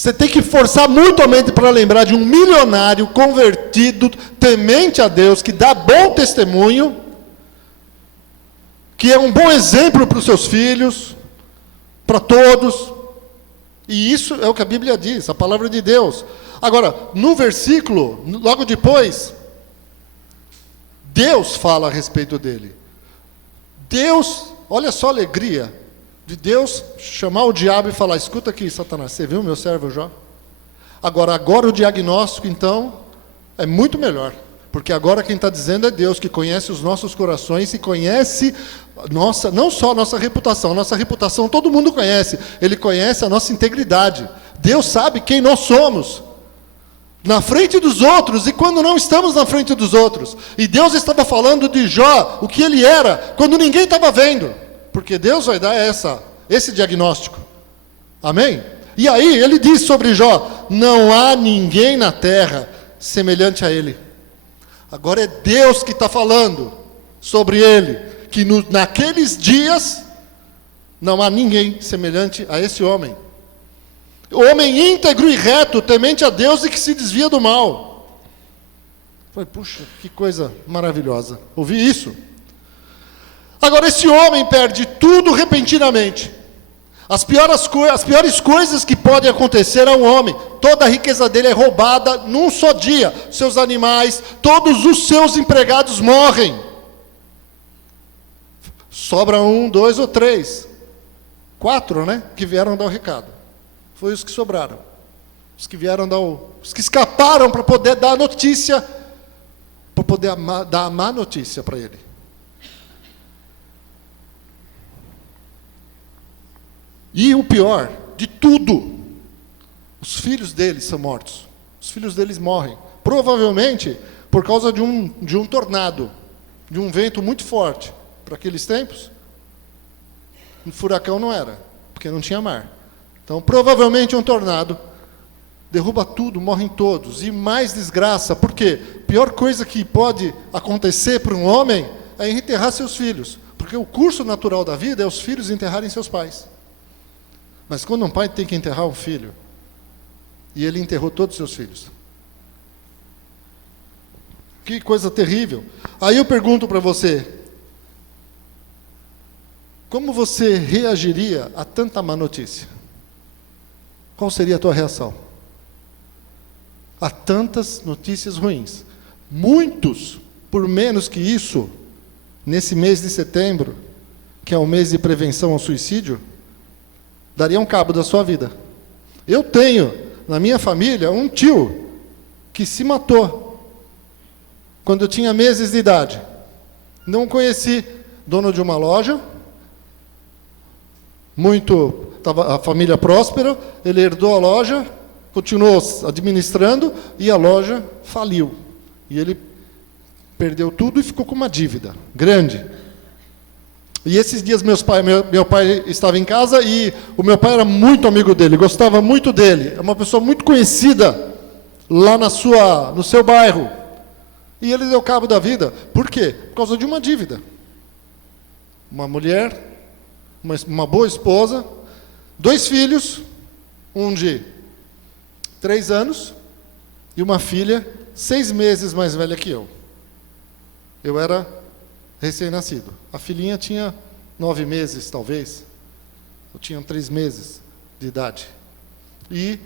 Você tem que forçar muito a mente para lembrar de um milionário convertido, temente a Deus, que dá bom testemunho, que é um bom exemplo para os seus filhos, para todos. E isso é o que a Bíblia diz, a palavra de Deus. Agora, no versículo, logo depois, Deus fala a respeito dele. Deus, olha só a alegria de Deus chamar o diabo e falar: escuta aqui, Satanás, você viu meu servo Jó? Agora o diagnóstico, então, é muito melhor. Porque agora quem está dizendo é Deus, que conhece os nossos corações e conhece não só a nossa reputação todo mundo conhece, Ele conhece a nossa integridade. Deus sabe quem nós somos, na frente dos outros e quando não estamos na frente dos outros. E Deus estava falando de Jó, o que ele era, quando ninguém estava vendo. Porque Deus vai dar esse diagnóstico. Amém? E aí ele diz sobre Jó: não há ninguém na terra semelhante a ele. Agora é Deus que está falando sobre ele, que naqueles dias não há ninguém semelhante a esse homem. Homem íntegro e reto, temente a Deus e que se desvia do mal. Falei, puxa, que coisa maravilhosa. Ouvi isso. Agora esse homem perde tudo repentinamente. As piores coisas que podem acontecer a um homem, toda a riqueza dele é roubada num só dia. Seus animais, todos os seus empregados morrem. Sobra 1, 2 ou 3. 4, né? Que vieram dar o recado. Foi os que sobraram. Os que vieram os que escaparam para poder dar a notícia, para poder dar a má notícia para ele. E o pior de tudo, os filhos deles são mortos. Os filhos deles morrem. Provavelmente por causa de um tornado, de um vento muito forte. Para aqueles tempos, um furacão não era, porque não tinha mar. Então, provavelmente um tornado derruba tudo, morrem todos. E mais desgraça, porque a pior coisa que pode acontecer para um homem é enterrar seus filhos. Porque o curso natural da vida é os filhos enterrarem seus pais. Mas quando um pai tem que enterrar um filho, e ele enterrou todos os seus filhos. Que coisa terrível. Aí eu pergunto para você, como você reagiria a tanta má notícia? Qual seria a tua reação? Há tantas notícias ruins. Muitos, por menos que isso, nesse mês de setembro, que é o mês de prevenção ao suicídio, dariam cabo da sua vida. Eu tenho, na minha família, um tio que se matou quando eu tinha meses de idade. Não conheci, dono de uma loja, estava a família próspera, ele herdou a loja, continuou administrando e a loja faliu. E ele perdeu tudo e ficou com uma dívida grande. E esses dias meu pai estava em casa e o meu pai era muito amigo dele, gostava muito dele. É uma pessoa muito conhecida lá no seu bairro. E ele deu cabo da vida. Por quê? Por causa de uma dívida. Uma mulher, uma boa esposa, 2 filhos, um de 3 anos e uma filha 6 meses mais velha que eu. Eu era recém-nascido. A filhinha tinha 9 meses, talvez. Eu tinha 3 meses de idade. E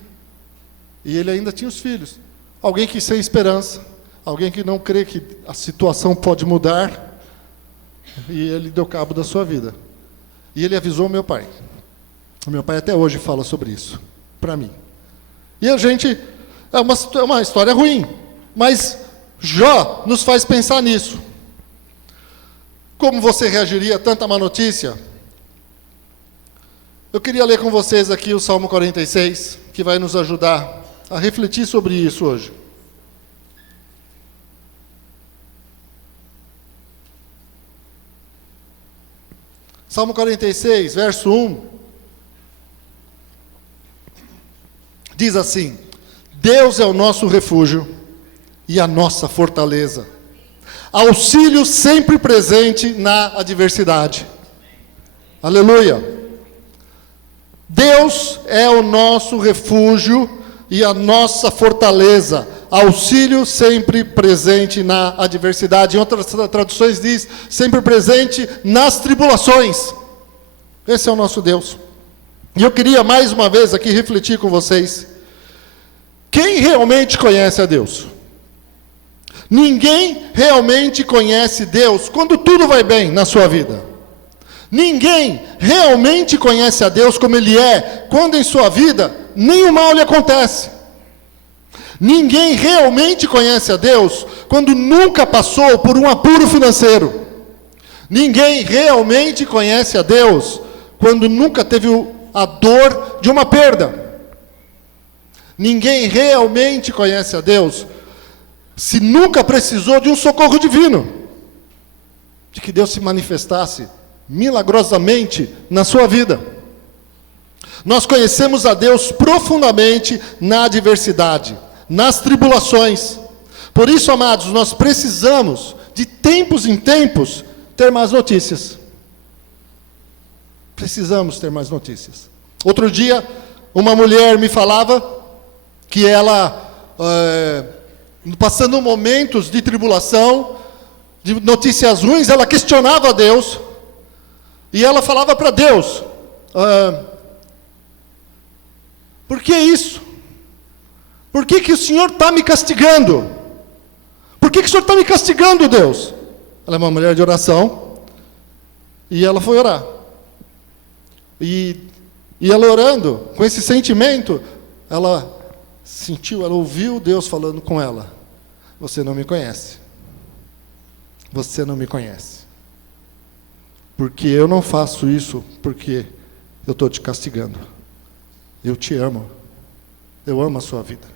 ele ainda tinha os filhos. Alguém que sem esperança, alguém que não crê que a situação pode mudar, e ele deu cabo da sua vida. E ele avisou o meu pai. O meu pai até hoje fala sobre isso, para mim. E a gente, é uma história ruim, mas Jó nos faz pensar nisso. Como você reagiria a tanta má notícia? Eu queria ler com vocês aqui o Salmo 46, que vai nos ajudar a refletir sobre isso hoje. Salmo 46, verso 1, diz assim: Deus é o nosso refúgio e a nossa fortaleza, auxílio sempre presente na adversidade. Aleluia! Deus é o nosso refúgio e a nossa fortaleza, auxílio sempre presente na adversidade. Em outras traduções diz, sempre presente nas tribulações. Esse é o nosso Deus. E eu queria mais uma vez aqui refletir com vocês. Quem realmente conhece a Deus? Ninguém realmente conhece Deus quando tudo vai bem na sua vida. Ninguém realmente conhece a Deus como Ele é, quando em sua vida nenhum mal lhe acontece. Ninguém realmente conhece a Deus quando nunca passou por um apuro financeiro. Ninguém realmente conhece a Deus quando nunca teve a dor de uma perda. Ninguém realmente conhece a Deus se nunca precisou de um socorro divino, de que Deus se manifestasse milagrosamente na sua vida. Nós conhecemos a Deus profundamente na adversidade, nas tribulações. Por isso, amados, nós precisamos, de tempos em tempos, ter mais notícias. Precisamos ter mais notícias. Outro dia, uma mulher me falava que ela, passando momentos de tribulação, de notícias ruins, ela questionava a Deus. E ela falava para Deus, por que isso? Por que o Senhor está me castigando? Por que o Senhor está me castigando, Deus? Ela é uma mulher de oração, e ela foi orar. E ela orando, com esse sentimento, ela sentiu, ela ouviu Deus falando com ela. Você não me conhece. Você não me conhece. Porque eu não faço isso porque eu estou te castigando. Eu te amo. Eu amo a sua vida.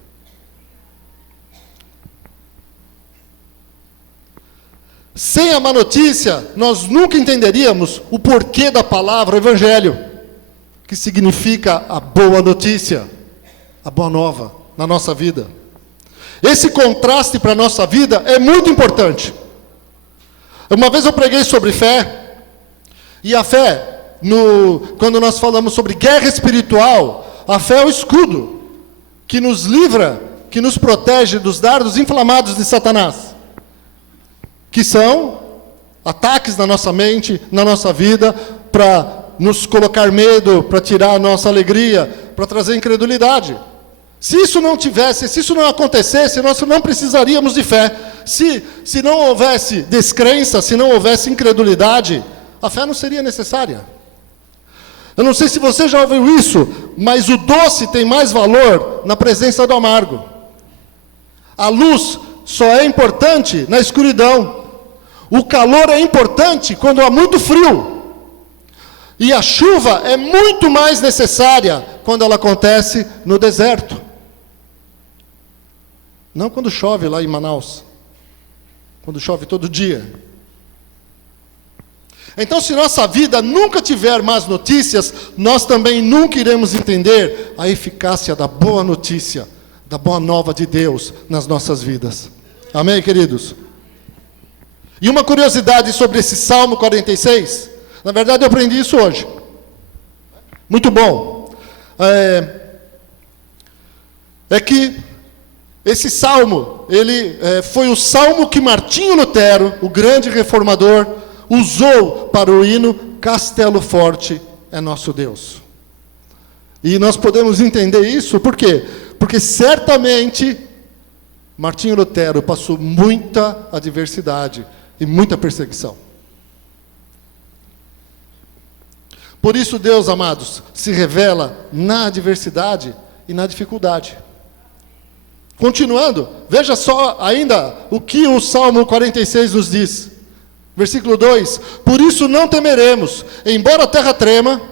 Sem a má notícia, nós nunca entenderíamos o porquê da palavra evangelho, que significa a boa notícia, a boa nova na nossa vida. Esse contraste para a nossa vida é muito importante. Uma vez eu preguei sobre fé, e a fé, quando nós falamos sobre guerra espiritual, a fé é o escudo que nos livra, que nos protege dos dardos inflamados de Satanás, que são ataques na nossa mente, na nossa vida, para nos colocar medo, para tirar a nossa alegria, para trazer incredulidade. Se isso não tivesse, se isso não acontecesse, nós não precisaríamos de fé. Se não houvesse descrença, se não houvesse incredulidade, a fé não seria necessária. Eu não sei se você já ouviu isso, mas o doce tem mais valor na presença do amargo. A luz só é importante na escuridão. O calor é importante quando há muito frio. E a chuva é muito mais necessária quando ela acontece no deserto. Não quando chove lá em Manaus. Quando chove todo dia. Então, se nossa vida nunca tiver más notícias, nós também nunca iremos entender a eficácia da boa notícia, da boa nova de Deus nas nossas vidas. Amém, queridos? E uma curiosidade sobre esse Salmo 46, na verdade eu aprendi isso hoje. Muito bom. É que esse Salmo, ele foi o Salmo que Martinho Lutero, o grande reformador, usou para o hino Castelo Forte é Nosso Deus. E nós podemos entender isso, por quê? Porque certamente Martinho Lutero passou muita adversidade e muita perseguição. Por isso Deus, amados, se revela na adversidade e na dificuldade. Continuando, veja só ainda o que o Salmo 46 nos diz. Versículo 2, por isso não temeremos, embora a terra trema,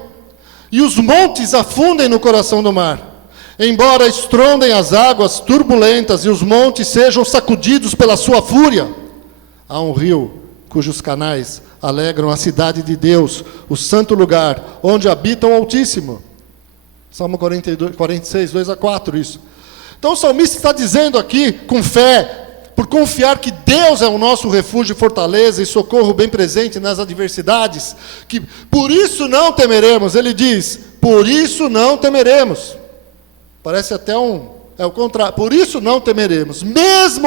e os montes afundem no coração do mar, embora estrondem as águas turbulentas, e os montes sejam sacudidos pela sua fúria. Há um rio cujos canais alegram a cidade de Deus, o santo lugar, onde habita o Altíssimo. Salmo 46, 2 a 4, isso. Então o salmista está dizendo aqui, com fé, por confiar que Deus é o nosso refúgio, fortaleza e socorro bem presente nas adversidades, que por isso não temeremos. Ele diz, por isso não temeremos. Parece até é o contrário. Por isso não temeremos, mesmo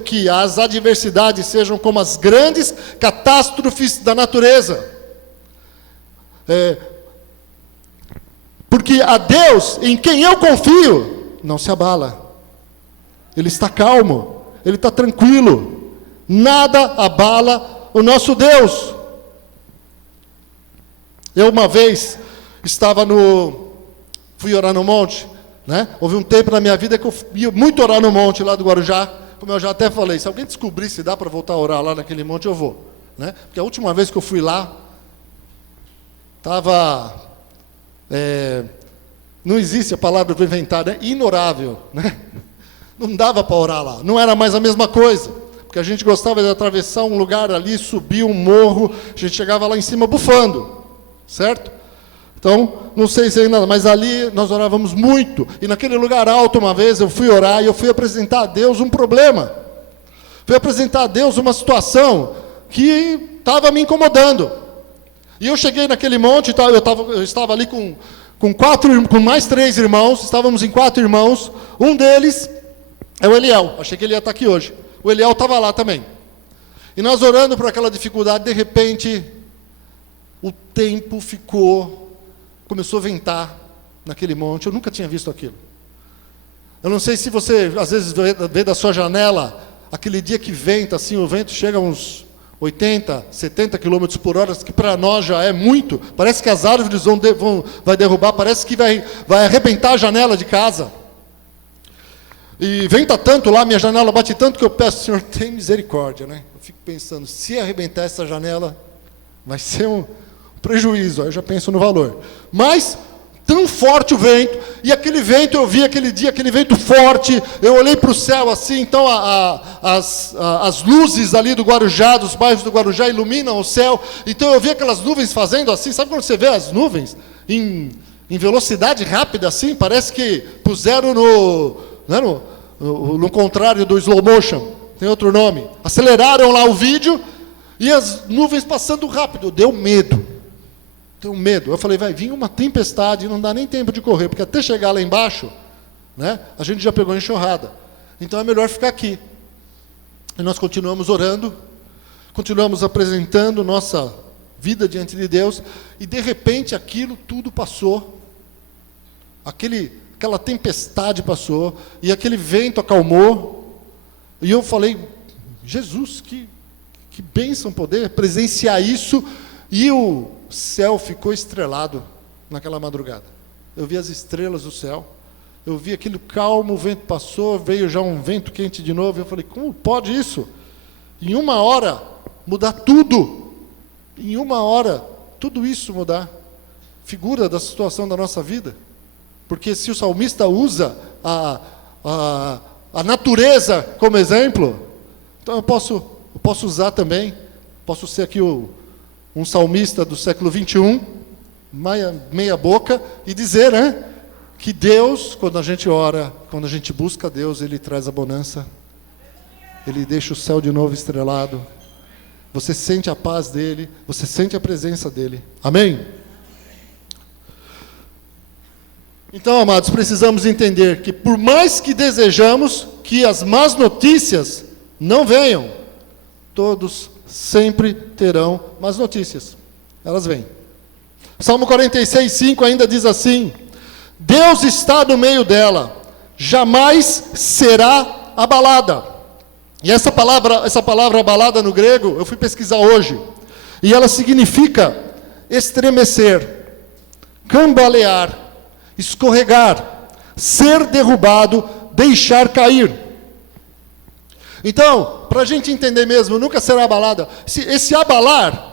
que as adversidades sejam como as grandes catástrofes da natureza. Porque a Deus, em quem eu confio, não se abala. Ele está calmo, ele está tranquilo. Nada abala o nosso Deus. Eu uma vez fui orar no monte, né? Houve um tempo na minha vida que eu ia muito orar no monte lá do Guarujá. Como eu já até falei, se alguém descobrir se dá para voltar a orar lá naquele monte, eu vou, né? Porque a última vez que eu fui lá, não existe a palavra para inventar, né? Inorável, né? Não dava para orar lá, não era mais a mesma coisa, porque a gente gostava de atravessar um lugar ali, subir um morro, a gente chegava lá em cima bufando, certo? Então, não sei se ainda, mas ali nós orávamos muito, e naquele lugar alto uma vez eu fui orar, e eu fui apresentar a Deus um problema, fui apresentar a Deus uma situação que estava me incomodando, e eu cheguei naquele monte, eu estava ali com mais 3 irmãos, estávamos em 4 irmãos, um deles é o Eliel, achei que ele ia estar aqui hoje. O Eliel estava lá também. E nós orando por aquela dificuldade, de repente, o tempo começou a ventar naquele monte. Eu nunca tinha visto aquilo. Eu não sei se você, às vezes, vê da sua janela, aquele dia que venta, assim, o vento chega a uns 80, 70 km por hora, que para nós já é muito. Parece que as árvores vai derrubar, parece que vai arrebentar a janela de casa. E venta tanto lá, minha janela bate tanto que eu peço, Senhor, tem misericórdia, né? Eu fico pensando, se arrebentar essa janela, vai ser um prejuízo, aí eu já penso no valor. Mas, tão forte o vento, e aquele vento, eu vi aquele dia, aquele vento forte, eu olhei para o céu assim, então as luzes ali do Guarujá, dos bairros do Guarujá, iluminam o céu, então eu vi aquelas nuvens fazendo assim, sabe quando você vê as nuvens em velocidade rápida assim, parece que puseram no contrário do slow motion, tem outro nome, aceleraram lá o vídeo, e as nuvens passando rápido, deu medo, eu falei, vai vir uma tempestade, não dá nem tempo de correr, porque até chegar lá embaixo, né, a gente já pegou enxurrada, então é melhor ficar aqui, e nós continuamos orando, continuamos apresentando nossa vida diante de Deus, e de repente aquilo tudo passou, aquela tempestade passou, e aquele vento acalmou, e eu falei, Jesus, que bênção poder presenciar isso, e o céu ficou estrelado naquela madrugada. Eu vi as estrelas do céu, eu vi aquele calmo, o vento passou, veio já um vento quente de novo, eu falei, como pode isso? Em uma hora, mudar tudo, em uma hora, tudo isso mudar, figura da situação da nossa vida, porque se o salmista usa a natureza como exemplo, então eu posso usar também, posso ser aqui um salmista do século 21, meia boca, e dizer, né, que Deus, quando a gente ora, quando a gente busca Deus, Ele traz a bonança, Ele deixa o céu de novo estrelado, você sente a paz dEle, você sente a presença dEle, amém? Então, amados, precisamos entender que por mais que desejamos que as más notícias não venham, todos sempre terão más notícias. Elas vêm. Salmo 46, 5 ainda diz assim, Deus está no meio dela, jamais será abalada. E essa palavra abalada no grego, eu fui pesquisar hoje, e ela significa estremecer, cambalear, escorregar, ser derrubado, deixar cair. Então, para a gente entender mesmo, nunca será abalada. Esse abalar,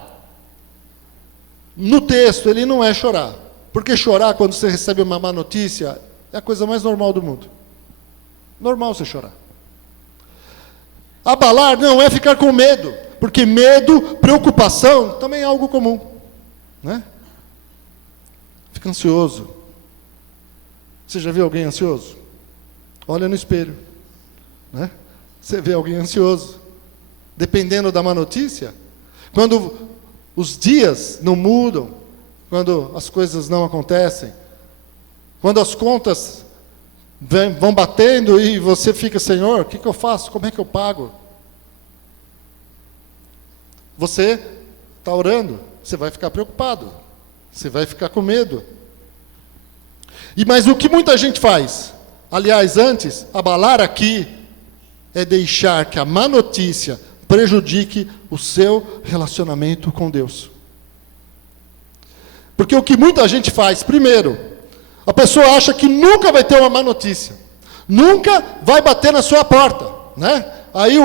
no texto, ele não é chorar. Porque chorar, quando você recebe uma má notícia, é a coisa mais normal do mundo. Normal você chorar. Abalar não é ficar com medo. Porque medo, preocupação, também é algo comum. Né? Fica ansioso. Você já viu alguém ansioso? Olha no espelho. né? Você vê alguém ansioso. Dependendo da má notícia, quando os dias não mudam, quando as coisas não acontecem, quando as contas vão batendo e você fica, Senhor, o que eu faço? Como é que eu pago? Você está orando, você vai ficar preocupado, você vai ficar com medo. Mas o que muita gente faz? Aliás, antes, abalar aqui é deixar que a má notícia prejudique o seu relacionamento com Deus. Porque o que muita gente faz, primeiro, a pessoa acha que nunca vai ter uma má notícia, nunca vai bater na sua porta, né? Aí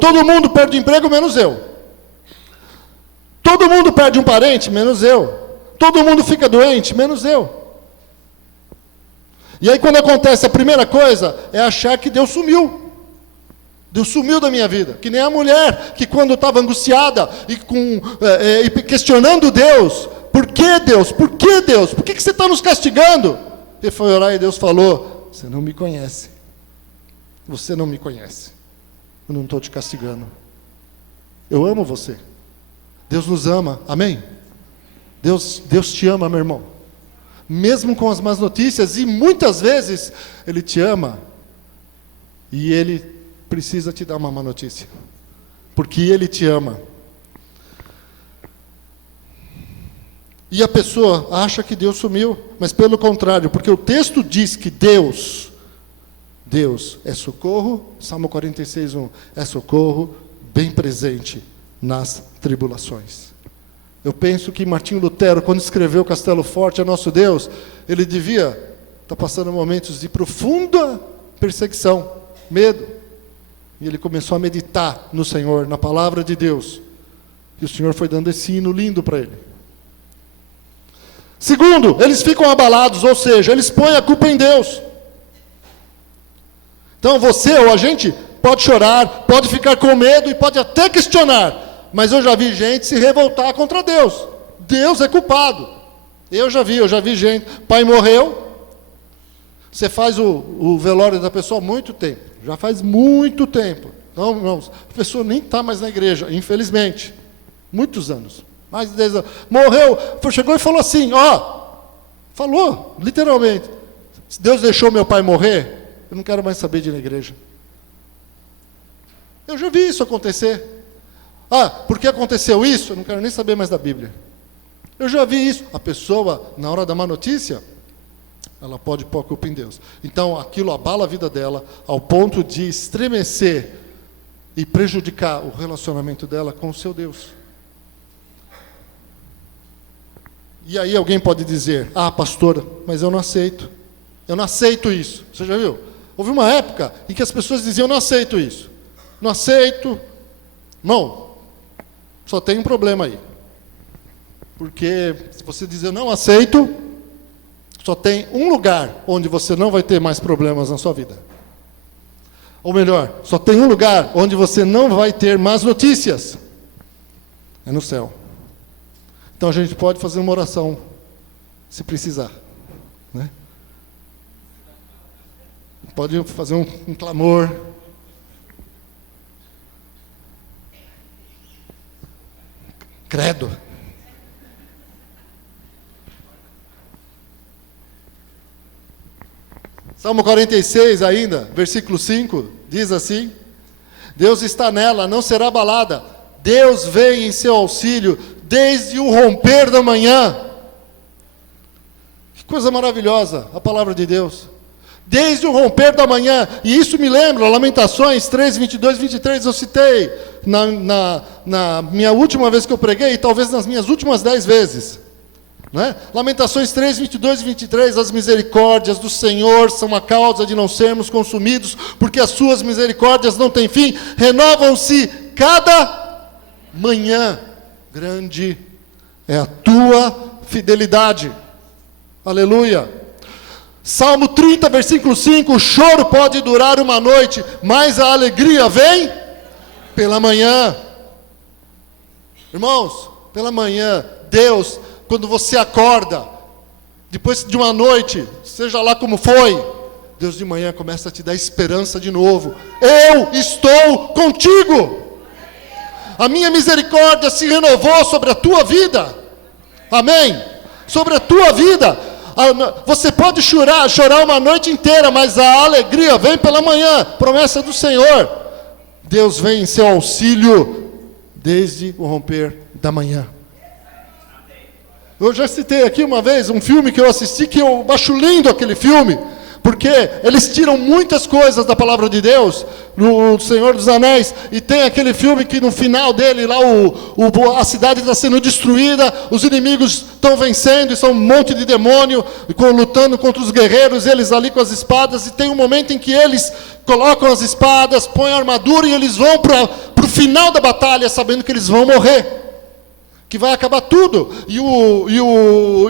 todo mundo perde emprego, menos eu. Todo mundo perde um parente, menos eu. Todo mundo fica doente, menos eu. E aí quando acontece, a primeira coisa é achar que Deus sumiu. Deus sumiu da minha vida. Que nem a mulher que quando estava angustiada e questionando Deus, por que Deus? Por que Deus? Por que você está nos castigando? Ele foi orar e Deus falou, você não me conhece. Você não me conhece. Eu não estou te castigando. Eu amo você. Deus nos ama. Amém? Deus te ama, meu irmão. Mesmo com as más notícias, e muitas vezes Ele te ama, e Ele precisa te dar uma má notícia, porque Ele te ama. E a pessoa acha que Deus sumiu, mas pelo contrário, porque o texto diz que Deus é socorro, Salmo 46:1, é socorro bem presente nas tribulações. Eu penso que Martinho Lutero, quando escreveu Castelo Forte é Nosso Deus, ele devia estar passando momentos de profunda perseguição, medo. E ele começou a meditar no Senhor, na palavra de Deus. E o Senhor foi dando esse hino lindo para ele. Segundo, eles ficam abalados, ou seja, eles põem a culpa em Deus. Então você ou a gente pode chorar, pode ficar com medo e pode até questionar. Mas eu já vi gente se revoltar contra Deus. Deus é culpado. Eu já vi gente. Pai morreu. Você faz o velório da pessoa há muito tempo. Já faz muito tempo. Então, irmãos, a pessoa nem está mais na igreja, infelizmente. Muitos anos. Mais de 10 anos. Morreu, chegou e falou assim, falou, literalmente. Se Deus deixou meu pai morrer, eu não quero mais saber de ir na igreja. Eu já vi isso acontecer. Por que aconteceu isso? Eu não quero nem saber mais da Bíblia. Eu já vi isso. A pessoa, na hora da má notícia, ela pode pôr a culpa em Deus. Então, aquilo abala a vida dela, ao ponto de estremecer e prejudicar o relacionamento dela com o seu Deus. E aí alguém pode dizer, pastora, mas eu não aceito. Eu não aceito isso. Você já viu? Houve uma época em que as pessoas diziam, eu não aceito isso. Não aceito. Irmão, só tem um problema aí. Porque se você dizer não aceito, só tem um lugar onde você não vai ter mais problemas na sua vida. Ou melhor, só tem um lugar onde você não vai ter más notícias. É no céu. Então a gente pode fazer uma oração, se precisar. Né? Pode fazer um clamor. Credo. Salmo 46 ainda, versículo 5, diz assim, Deus está nela, não será abalada, Deus vem em seu auxílio, desde o romper da manhã. Que coisa maravilhosa, a palavra de Deus. Desde o romper da manhã, e isso me lembra, Lamentações 3, 22, 23, eu citei na minha última vez que eu preguei, e talvez nas minhas últimas 10 vezes. Né? Lamentações 3, 22 e 23, as misericórdias do Senhor são a causa de não sermos consumidos, porque as suas misericórdias não têm fim, renovam-se cada manhã, grande é a tua fidelidade. Aleluia. Salmo 30, versículo 5, o choro pode durar uma noite, mas a alegria vem pela manhã. Irmãos, pela manhã, Deus, quando você acorda, depois de uma noite, seja lá como foi, Deus de manhã começa a te dar esperança de novo. Eu estou contigo. A minha misericórdia se renovou sobre a tua vida. Amém? Sobre a tua vida. Você pode chorar uma noite inteira, mas a alegria vem pela manhã. Promessa do Senhor. Deus vem em seu auxílio desde o romper da manhã. Eu já citei aqui uma vez um filme que eu assisti, que eu acho lindo aquele filme, porque eles tiram muitas coisas da palavra de Deus, no Senhor dos Anéis, e tem aquele filme que no final dele, lá a cidade está sendo destruída, os inimigos estão vencendo, e são um monte de demônio, lutando contra os guerreiros, eles ali com as espadas, e tem um momento em que eles colocam as espadas, põem a armadura, e eles vão para o final da batalha, sabendo que eles vão morrer, que vai acabar tudo. E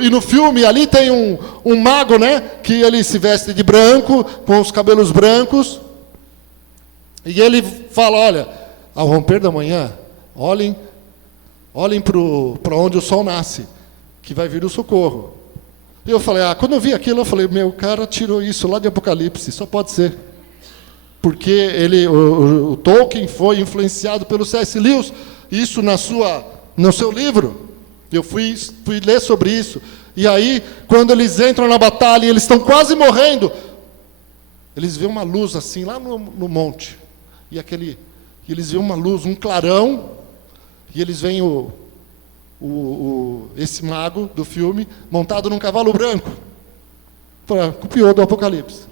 no filme ali tem um mago, né, que ele se veste de branco, com os cabelos brancos, e ele fala, olha, ao romper da manhã, olhem para onde o sol nasce, que vai vir o socorro. E eu falei, quando eu vi aquilo, eu falei, o cara tirou isso lá de Apocalipse, só pode ser. Porque o Tolkien foi influenciado pelo C.S. Lewis, isso no seu livro. Eu fui ler sobre isso. E aí, quando eles entram na batalha e eles estão quase morrendo, eles veem uma luz assim, lá no monte. E eles veem uma luz, um clarão, e eles veem esse mago do filme montado num cavalo branco. Copiou do Apocalipse.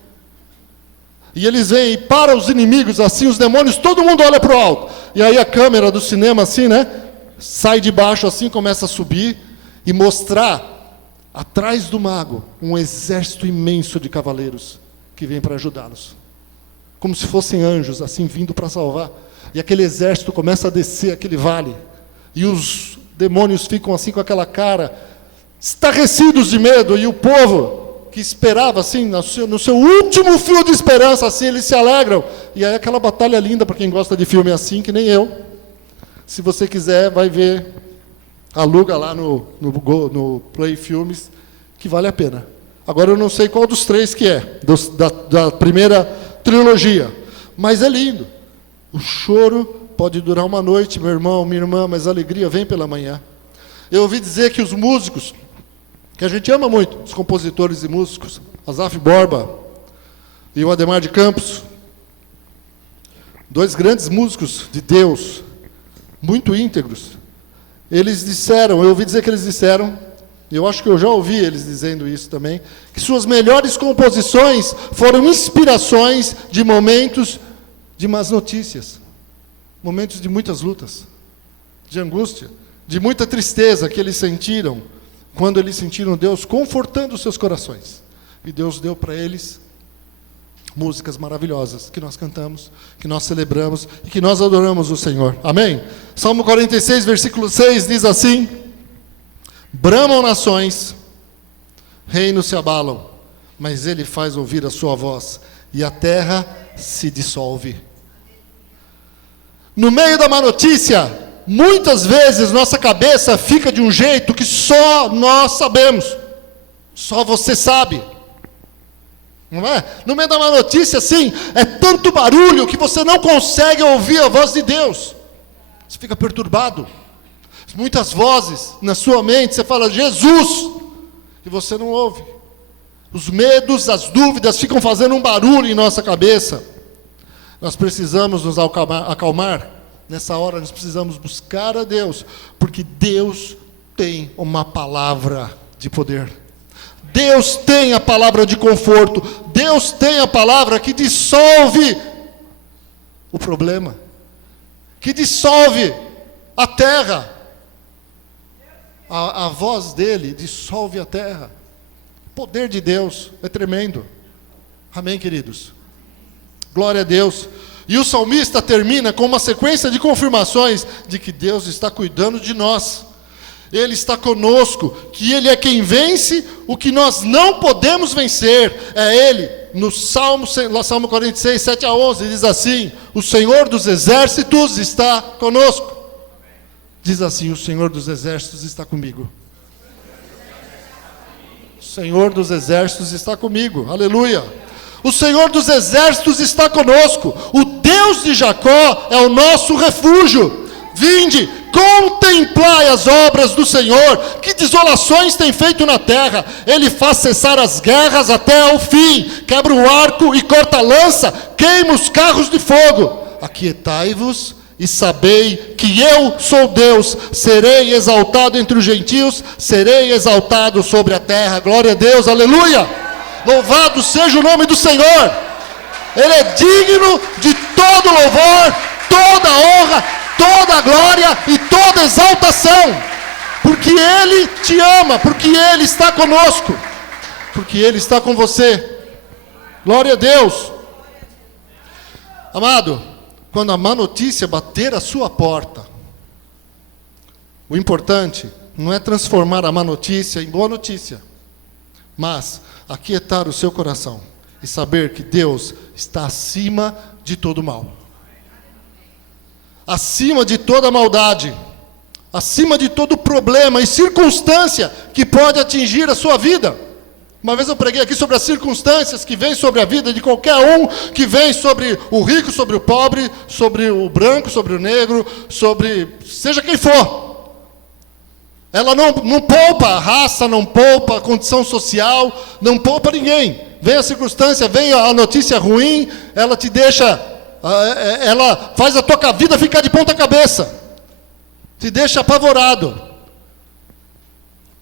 E eles vêm, e para os inimigos, assim, os demônios, todo mundo olha para o alto. E aí a câmera do cinema, assim, né? Sai de baixo assim, começa a subir e mostrar atrás do mago um exército imenso de cavaleiros que vem para ajudá-los, como se fossem anjos assim vindo para salvar. E aquele exército começa a descer aquele vale, e os demônios ficam assim com aquela cara, estarrecidos de medo, e o povo que esperava assim, no seu último fio de esperança, assim, eles se alegram. E aí aquela batalha linda, para quem gosta de filme assim, que nem eu. Se você quiser, vai ver, aluga lá no Play Filmes, que vale a pena. Agora eu não sei qual dos três que é, da primeira trilogia, mas é lindo. O choro pode durar uma noite, meu irmão, minha irmã, mas a alegria vem pela manhã. Eu ouvi dizer que os músicos, que a gente ama muito, os compositores e músicos, Asaf Borba e o Ademar de Campos, dois grandes músicos de Deus, muito íntegros, eles disseram, eu ouvi dizer que eles disseram, eu acho que eu já ouvi eles dizendo isso também, que suas melhores composições foram inspirações de momentos de más notícias, momentos de muitas lutas, de angústia, de muita tristeza que eles sentiram, quando eles sentiram Deus confortando os seus corações. E Deus deu para eles músicas maravilhosas que nós cantamos, que nós celebramos e que nós adoramos o Senhor. Amém? Salmo 46, versículo 6 diz assim: bramam nações, reinos se abalam, mas Ele faz ouvir a sua voz, e a terra se dissolve. No meio da má notícia, muitas vezes nossa cabeça fica de um jeito que só nós sabemos, só você sabe. Não é? No meio da má notícia, assim, é tanto barulho que você não consegue ouvir a voz de Deus. Você fica perturbado. Muitas vozes na sua mente, você fala, Jesus, e você não ouve. Os medos, as dúvidas ficam fazendo um barulho em nossa cabeça. Nós precisamos nos acalmar. Nessa hora nós precisamos buscar a Deus, porque Deus tem uma palavra de poder. Deus tem a palavra de conforto. Deus tem a palavra que dissolve o problema, que dissolve a terra. A voz dele dissolve a terra. O poder de Deus é tremendo. Amém, queridos? Glória a Deus. E o salmista termina com uma sequência de confirmações de que Deus está cuidando de nós. Ele está conosco, que Ele é quem vence o que nós não podemos vencer. É Ele. No Salmo 46, 7 a 11, diz assim: o Senhor dos exércitos está conosco. Diz assim: o Senhor dos exércitos está comigo. O Senhor dos exércitos está comigo. Aleluia. O Senhor dos exércitos está conosco. O Deus de Jacó é o nosso refúgio. Vinde, contemplai as obras do Senhor, que desolações tem feito na terra. Ele faz cessar as guerras até ao fim, quebra o arco e corta a lança, queima os carros de fogo. Aquietai-vos e sabei que eu sou Deus, serei exaltado entre os gentios, serei exaltado sobre a terra. Glória a Deus, aleluia! Louvado seja o nome do Senhor. Ele é digno de todo louvor, toda honra, toda glória e toda exaltação, porque Ele te ama, porque Ele está conosco, porque Ele está com você. Glória a Deus. Amado, quando a má notícia bater a sua porta, o importante não é transformar a má notícia em boa notícia, mas aquietar o seu coração e saber que Deus está acima de todo mal, acima de toda maldade, acima de todo problema e circunstância que pode atingir a sua vida. Uma vez eu preguei aqui sobre as circunstâncias que vêm sobre a vida de qualquer um, que vêm sobre o rico, sobre o pobre, sobre o branco, sobre o negro, sobre seja quem for. Ela não poupa a raça, não poupa a condição social, não poupa ninguém. Vem a circunstância, vem a notícia ruim, ela te deixa, ela faz a tua vida ficar de ponta cabeça, te deixa apavorado.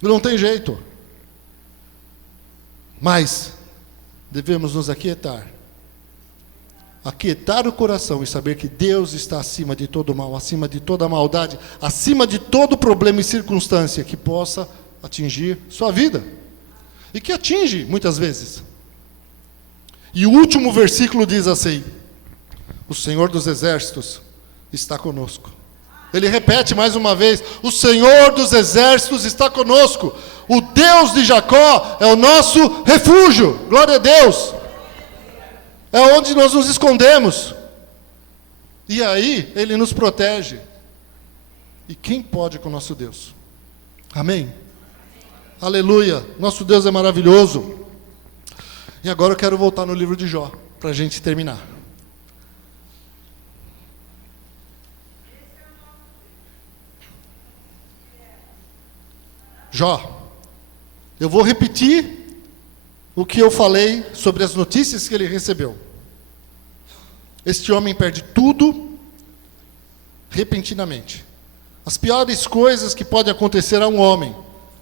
Não tem jeito. Mas devemos nos aquietar o coração e saber que Deus está acima de todo mal, acima de toda maldade, acima de todo problema e circunstância que possa atingir sua vida, e que atinge muitas vezes. E o último versículo diz assim: o Senhor dos exércitos está conosco. Ele repete mais uma vez: o Senhor dos exércitos está conosco. O Deus de Jacó é o nosso refúgio. Glória a Deus. É onde nós nos escondemos. E aí, Ele nos protege. E quem pode com o nosso Deus? Amém? Aleluia. Nosso Deus é maravilhoso. E agora eu quero voltar no livro de Jó, para a gente terminar. Jó. Eu vou repetir o que eu falei sobre as notícias que ele recebeu. Este homem perde tudo repentinamente. As piores coisas que podem acontecer a um homem.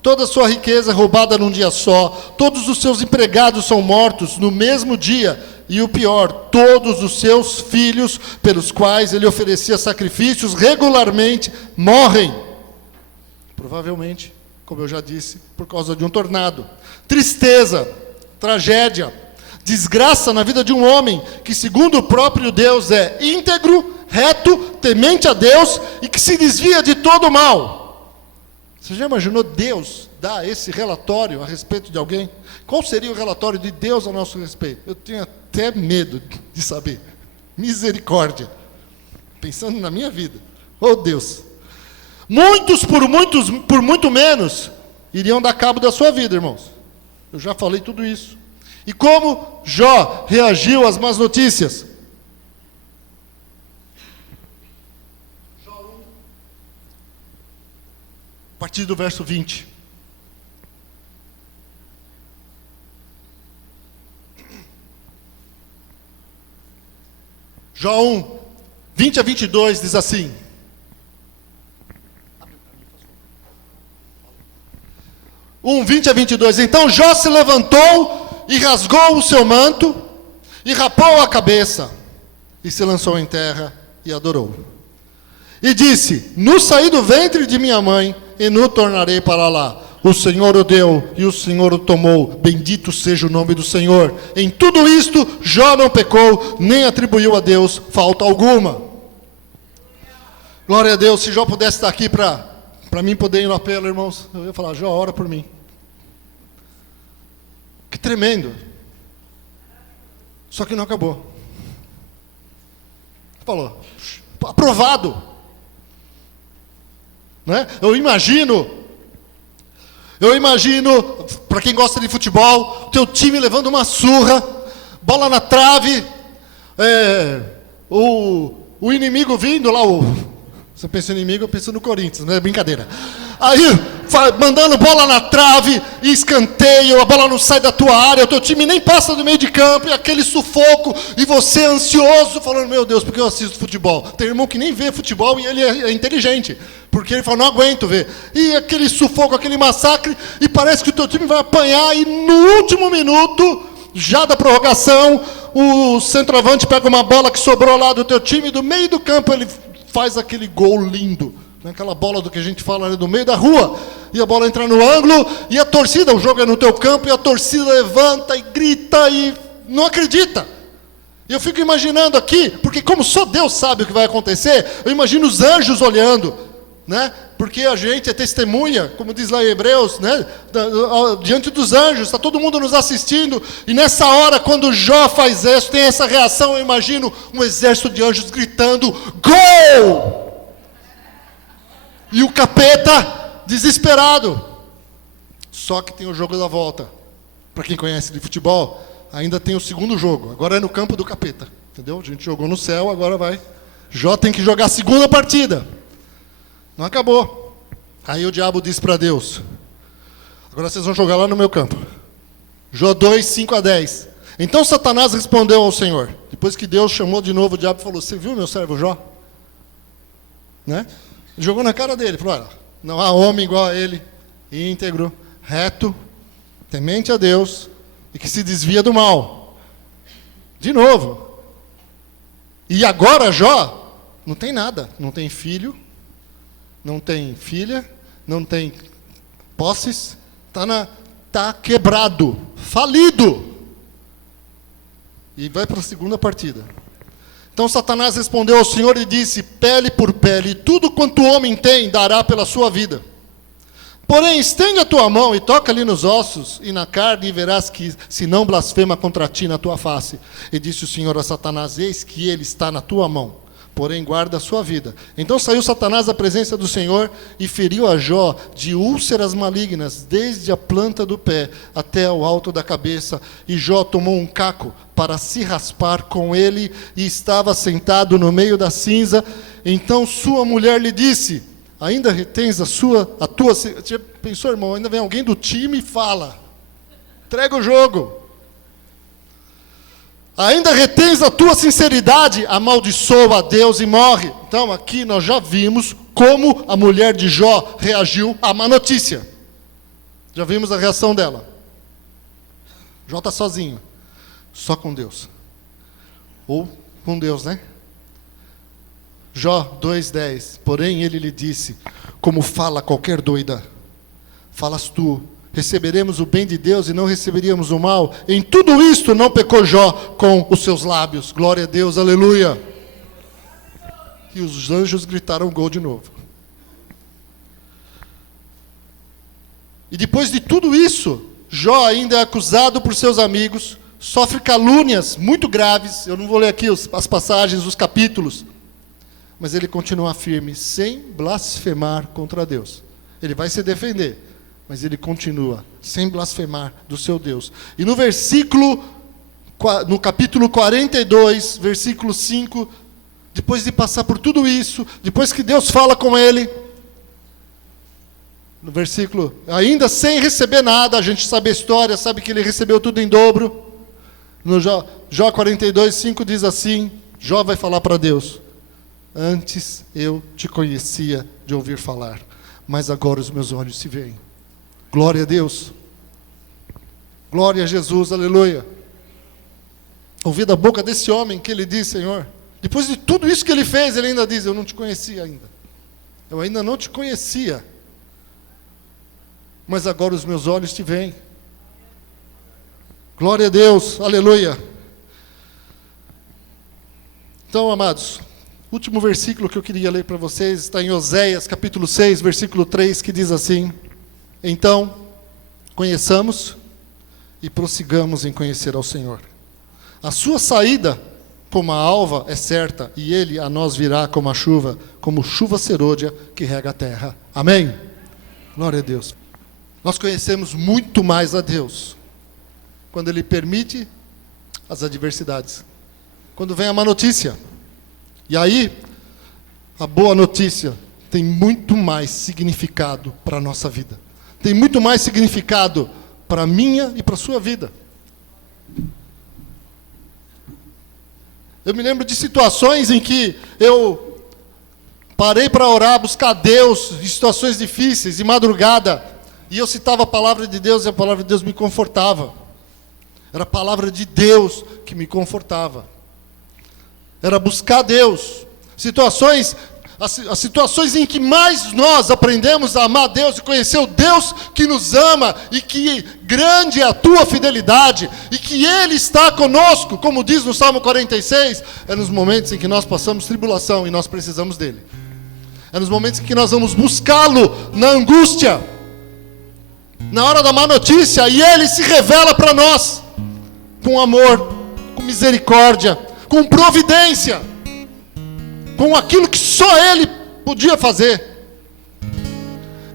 Toda a sua riqueza é roubada num dia só. Todos os seus empregados são mortos no mesmo dia. E o pior, todos os seus filhos, pelos quais ele oferecia sacrifícios regularmente, morrem. Provavelmente, como eu já disse, por causa de um tornado. Tristeza, tragédia, desgraça na vida de um homem que, segundo o próprio Deus, é íntegro, reto, temente a Deus e que se desvia de todo o mal. Você já imaginou Deus dar esse relatório a respeito de alguém? Qual seria o relatório de Deus a nosso respeito? Eu tenho até medo de saber. Misericórdia. Pensando na minha vida. Oh Deus. Muitos por muito menos, iriam dar cabo da sua vida, irmãos. Eu já falei tudo isso. E como Jó reagiu às más notícias? Jó 1, a partir do verso 20. Jó 1, 20 a 22 diz assim: 20 a 22. Então Jó se levantou e rasgou o seu manto, e rapou a cabeça, e se lançou em terra e adorou. E disse: nu saí do ventre de minha mãe, e nu tornarei para lá. O Senhor o deu, e o Senhor o tomou. Bendito seja o nome do Senhor. Em tudo isto, Jó não pecou, nem atribuiu a Deus falta alguma. Glória a Deus. Se Jó pudesse estar aqui para mim poder ir no apelo, irmãos, eu ia falar: Jó, ora por mim. Que tremendo. Só que não acabou. Falou: aprovado. Né? Eu imagino, para quem gosta de futebol, teu time levando uma surra, bola na trave, o inimigo vindo lá, você pensa no inimigo, eu penso no Corinthians, não é brincadeira. Aí, mandando bola na trave, escanteio, a bola não sai da tua área, o teu time nem passa do meio de campo, e aquele sufoco, e você ansioso, falando, meu Deus, porque eu assisto futebol? Tem irmão que nem vê futebol e ele é inteligente, porque ele fala, não aguento ver. E aquele sufoco, aquele massacre, e parece que o teu time vai apanhar, e no último minuto, já da prorrogação, o centroavante pega uma bola que sobrou lá do teu time, do meio do campo ele faz aquele gol lindo. Aquela bola do que a gente fala, né, do meio da rua, e a bola entra no ângulo, e a torcida, o jogo é no teu campo, e a torcida levanta e grita e não acredita. E eu fico imaginando aqui, porque como só Deus sabe o que vai acontecer, eu imagino os anjos olhando, né? Porque a gente é testemunha, como diz lá em Hebreus, né? Diante dos anjos, está todo mundo nos assistindo, e nessa hora, quando Jó faz isso, tem essa reação, eu imagino um exército de anjos gritando, gol! E o capeta, desesperado. Só que tem o jogo da volta. Para quem conhece de futebol, ainda tem o segundo jogo. Agora é no campo do capeta. Entendeu? A gente jogou no céu, agora vai. Jó tem que jogar a segunda partida. Não acabou. Aí o diabo disse para Deus, agora vocês vão jogar lá no meu campo. Jó 2, 5-10. Então Satanás respondeu ao Senhor. Depois que Deus chamou de novo o diabo e falou, você viu meu servo Jó? Né? Jogou na cara dele, falou, olha, não há homem igual a ele, íntegro, reto, temente a Deus e que se desvia do mal. De novo. E agora Jó não tem nada, não tem filho, não tem filha, não tem posses, tá quebrado, falido. E vai para a segunda partida. Então Satanás respondeu ao Senhor e disse, pele por pele, tudo quanto o homem tem, dará pela sua vida. Porém, estende a tua mão e toca ali nos ossos e na carne, e verás que se não blasfema contra ti na tua face. E disse o Senhor a Satanás, eis que ele está na tua mão, porém guarda a sua vida. Então saiu Satanás da presença do Senhor e feriu a Jó de úlceras malignas, desde a planta do pé até o alto da cabeça. E Jó tomou um caco para se raspar com ele, e estava sentado no meio da cinza. Então sua mulher lhe disse, ainda retens a tua... Você pensou, irmão, ainda vem alguém do time e fala, entrega o jogo. Ainda retens a tua sinceridade, amaldiçoa a Deus e morre. Então aqui nós já vimos como a mulher de Jó reagiu à má notícia. Já vimos a reação dela. Jó está sozinho. Só com Deus. Ou com Deus, né? Jó 2:10. Porém ele lhe disse, como fala qualquer doida, falas tu, receberemos o bem de Deus e não receberíamos o mal? Em tudo isto não pecou Jó com os seus lábios. Glória a Deus, aleluia. E os anjos gritaram gol de novo. E depois de tudo isso, Jó ainda é acusado por seus amigos, sofre calúnias muito graves. Eu não vou ler aqui as passagens, os capítulos, mas ele continua firme, sem blasfemar contra Deus. Ele vai se defender, mas ele continua, sem blasfemar do seu Deus. E no capítulo 42, versículo 5, depois de passar por tudo isso, depois que Deus fala com ele, no versículo, ainda sem receber nada, a gente sabe a história, sabe que ele recebeu tudo em dobro. No Jó 42, 5 diz assim, Jó vai falar para Deus, antes eu te conhecia de ouvir falar, mas agora os meus olhos te veem. Glória a Deus. Glória a Jesus, aleluia. Ouvi da boca desse homem que ele diz, Senhor, depois de tudo isso que ele fez, ele ainda diz, eu não te conhecia ainda. Eu ainda não te conhecia, mas agora os meus olhos te veem. Glória a Deus, aleluia. Então, amados, último versículo que eu queria ler para vocês está em Oséias, capítulo 6, versículo 3, que diz assim, então, conheçamos e prossigamos em conhecer ao Senhor. A sua saída, como a alva, é certa, e ele a nós virá como a chuva, como chuva serôdia que rega a terra. Amém? Glória a Deus. Nós conhecemos muito mais a Deus quando Ele permite as adversidades. Quando vem a má notícia. E aí, a boa notícia tem muito mais significado para a nossa vida. Tem muito mais significado para a minha e para a sua vida. Eu me lembro de situações em que eu parei para orar, buscar Deus, em situações difíceis, de madrugada, e eu citava a palavra de Deus, e a palavra de Deus me confortava. Era a palavra de Deus que me confortava. Era buscar Deus. As situações em que mais nós aprendemos a amar Deus e conhecer o Deus que nos ama e que grande é a tua fidelidade e que Ele está conosco, como diz no Salmo 46, é nos momentos em que nós passamos tribulação e nós precisamos dEle. É nos momentos em que nós vamos buscá-lo na angústia, na hora da má notícia, e Ele se revela para nós com amor, com misericórdia, com providência, com aquilo que só Ele podia fazer.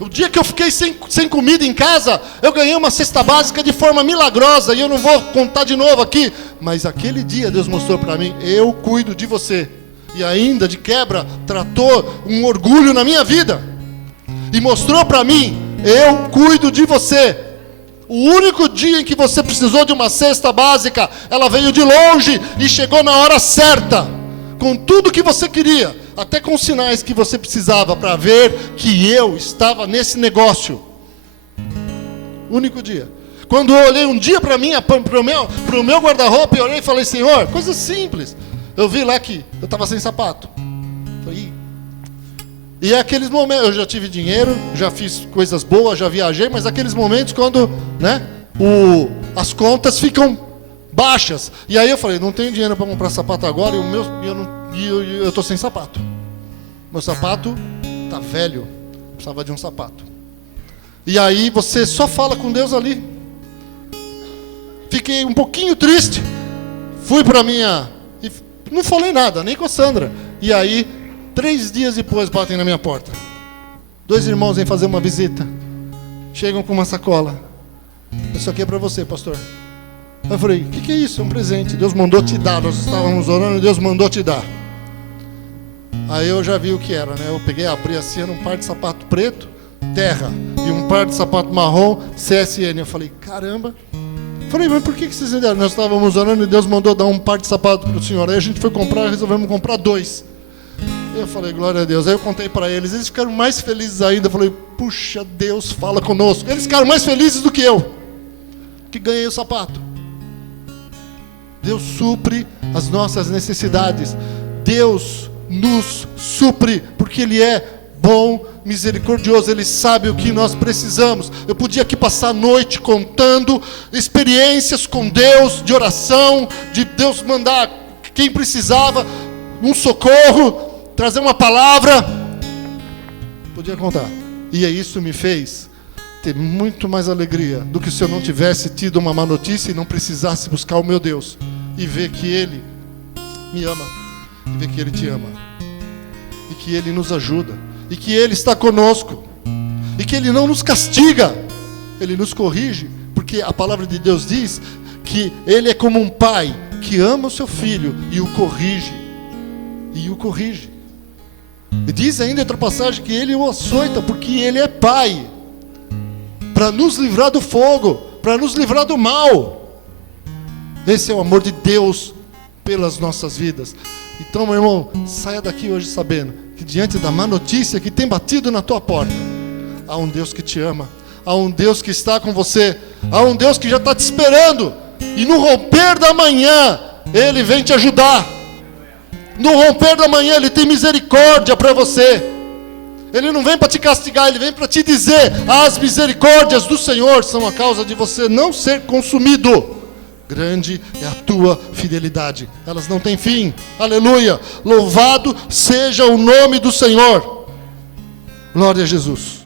O dia que eu fiquei sem comida em casa, eu ganhei uma cesta básica de forma milagrosa, e eu não vou contar de novo aqui, mas aquele dia Deus mostrou para mim, eu cuido de você. E ainda de quebra, tratou um orgulho na minha vida, e mostrou para mim, eu cuido de você. O único dia em que você precisou de uma cesta básica, ela veio de longe e chegou na hora certa, com tudo que você queria, até com sinais que você precisava para ver que eu estava nesse negócio. Único dia. Quando eu olhei um dia para o meu guarda-roupa, eu olhei e falei, Senhor, coisa simples. Eu vi lá que eu estava sem sapato. Falei, e é aqueles momentos, eu já tive dinheiro, já fiz coisas boas, já viajei, mas aqueles momentos quando, né, as contas ficam baixas. E aí eu falei, não tenho dinheiro para comprar sapato agora, e eu estou sem sapato. Meu sapato está velho, precisava de um sapato. E aí você só fala com Deus ali. Fiquei um pouquinho triste, fui para não falei nada, nem com a Sandra. E aí, 3 dias depois, batem na minha porta. 2 irmãos vêm fazer uma visita. Chegam com uma sacola. Isso aqui é para você, pastor. Eu falei, o que é isso? É um presente. Deus mandou te dar. Nós estávamos orando e Deus mandou te dar. Aí eu já vi o que era, né? Eu peguei, abri assim, era um par de sapato preto, Terra. E um par de sapato marrom, CSN. Eu falei, caramba. Falei, mas por que vocês me deram? Nós estávamos orando e Deus mandou dar um par de sapatos para o senhor. Aí a gente foi comprar, resolvemos comprar 2. Eu falei, glória a Deus. Aí eu contei para eles ficaram mais felizes ainda. Eu falei, puxa, Deus fala conosco. Eles ficaram mais felizes do que eu, que ganhei o sapato. Deus supre as nossas necessidades. Deus nos supre, porque Ele é bom, misericordioso, Ele sabe o que nós precisamos. Eu podia aqui passar a noite contando experiências com Deus, de oração, de Deus mandar quem precisava, um socorro, trazer uma palavra. Podia contar. E isso me fez ter muito mais alegria do que se eu não tivesse tido uma má notícia e não precisasse buscar o meu Deus e ver que Ele me ama, e ver que Ele te ama, e que Ele nos ajuda, e que Ele está conosco, e que Ele não nos castiga, Ele nos corrige, porque a palavra de Deus diz que Ele é como um pai que ama o seu filho e o corrige, E diz ainda em outra passagem que Ele o açoita, porque Ele é pai, para nos livrar do fogo, para nos livrar do mal. Esse é o amor de Deus pelas nossas vidas. Então, meu irmão, saia daqui hoje sabendo que diante da má notícia que tem batido na tua porta, há um Deus que te ama, há um Deus que está com você, há um Deus que já está te esperando, e no romper da manhã, Ele vem te ajudar. No romper da manhã, Ele tem misericórdia para você. Ele não vem para te castigar, Ele vem para te dizer, as misericórdias do Senhor são a causa de você não ser consumido. Grande é a tua fidelidade, elas não têm fim. Aleluia, louvado seja o nome do Senhor. Glória a Jesus.